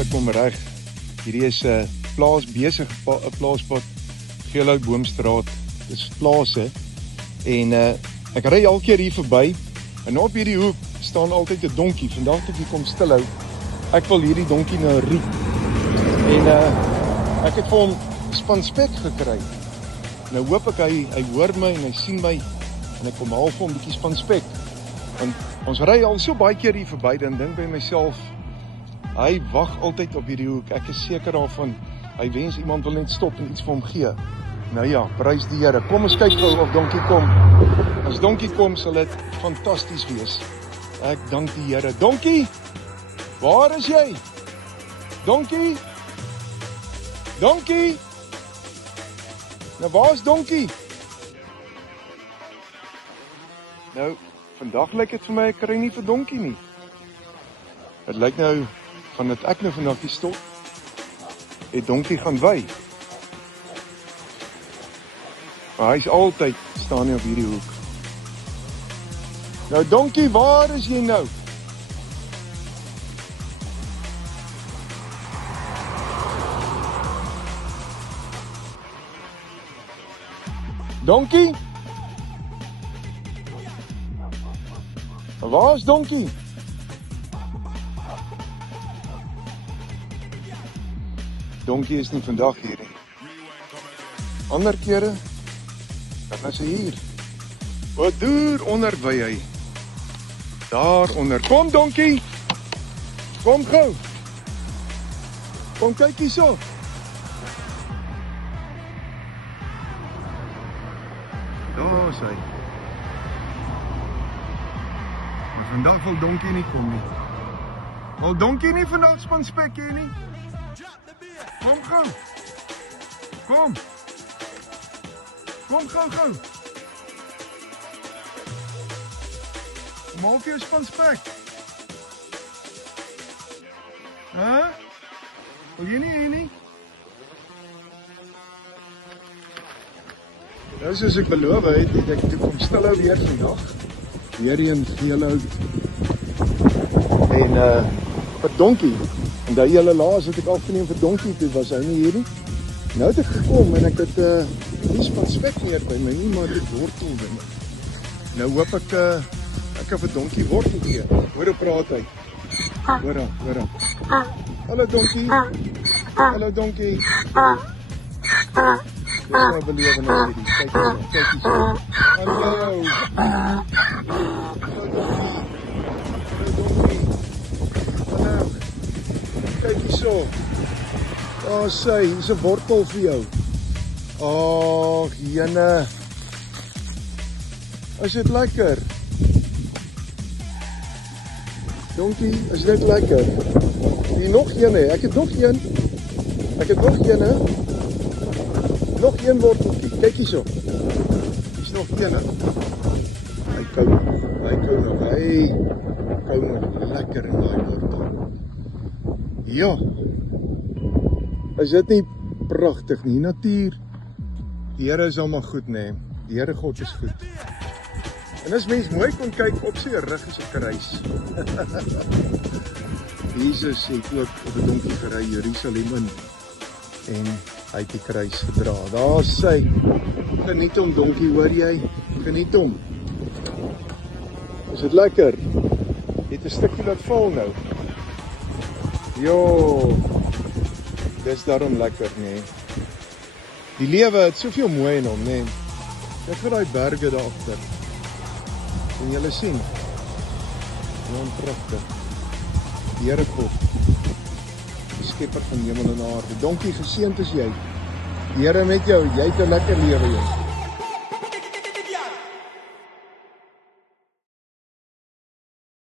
ek kom reg. Hierdie is 'n plaas besig, 'n plaaspad, Geelhout Boomstraat. Dis plase. En ek ry elke keer hier verby en op hierdie hoek staan altyd 'n donkie. Vandag het ek hier kom stilhou. Ek wil hierdie donkie nou riep. En ek het vir hom span spek gekry. Nou hoop ek hy hoor my en hy sien my en ek kom haal vir hom 'n bietjie span spek. Want ons ry al so baie keer hier verby, dan dink by myself, hy wag altyd op hierdie hoek. Ek is seker daarvan, hy wens iemand wil net stop en iets vir hom gee. Nou ja, prys die Here. Kom ons kyk gou of donkie kom. As donkie kom, sal dit fantasties wees. Ek dank die Here. Donkie, waar is jy? Donkie? Donkie? Nou waar is donkie? Nou, vandag lyk dit vir my, ek kry nie vir donkie nie. Het lyk nou, van dat ek nou vandag die stop, het donkie gaan wy. Maar hy's altyd staan nie op hierdie hoek. Nou donkie, waar is jy nou? Donkie? Waar is donkie? Donkie is nie vandag hier nie. Ander kere, dan is hy hier. Wat deur onder by hy? Daar onder. Kom donkie! Kom gou! Kom kyk hierso. Daar is hy. Maar vandag wil donkie nie kom nie. Wil donkie nie vandag span spek hê nie? Kom gou. Kom. Kom gou. Maak jy span spek? Wil jy nie hê nie? Nou soos ek beloof het, ek toe kom stilhou weer vandag. Weer een Geelhout. En vir donkie. En daai hele laas het ek afgeneem vir donkie, toe was hy nie hier nie. Nou het ek gekom en ek het nie span spek meer by my nie, maar dit wortel by my. Nou hoop ek kan vir donkie wortel gee. Hoor hoe praat hy. Hoor dan. Hallo donkie. Hallo donkie. Dis nou belewe nou hierdie. Kyk hier. Hallo. Kyk hierso. Sê, hier's 'n wortel vir jou. Ag, jene. Is dit lekker? Donkie, is dit lekker? Hier nog een hè. Ek het nog een. Nog een worteltjie. Kyk hierso. Hier's nog een hè. Hy kou nog lekker in daai wortel. Ja. Is dit nie pragtig nie? Natuur. Die Here is almal goed, nê? Die Here God is goed. En as mens mooi kon kyk, op sy rug is 'n kruis. Jesus het ook op 'n donkie gery Jerusalem in en hy het die kruis gedra. Daar sê, geniet hom donkie, hoor jy? Geniet hom. Is dit lekker? Het 'n stukkie laat val nou. Jo. Dis daarom lekker, nee. Die lewe het soveel mooi in hom, nee. Kyk vir daai berge daar agter. Kan julle sien? Nou pragtig. Die Here God, die skepper van hemel en aarde. Donkie, geseënd is jy. Die Here met jou, jy het 'n lekker lewe, joh.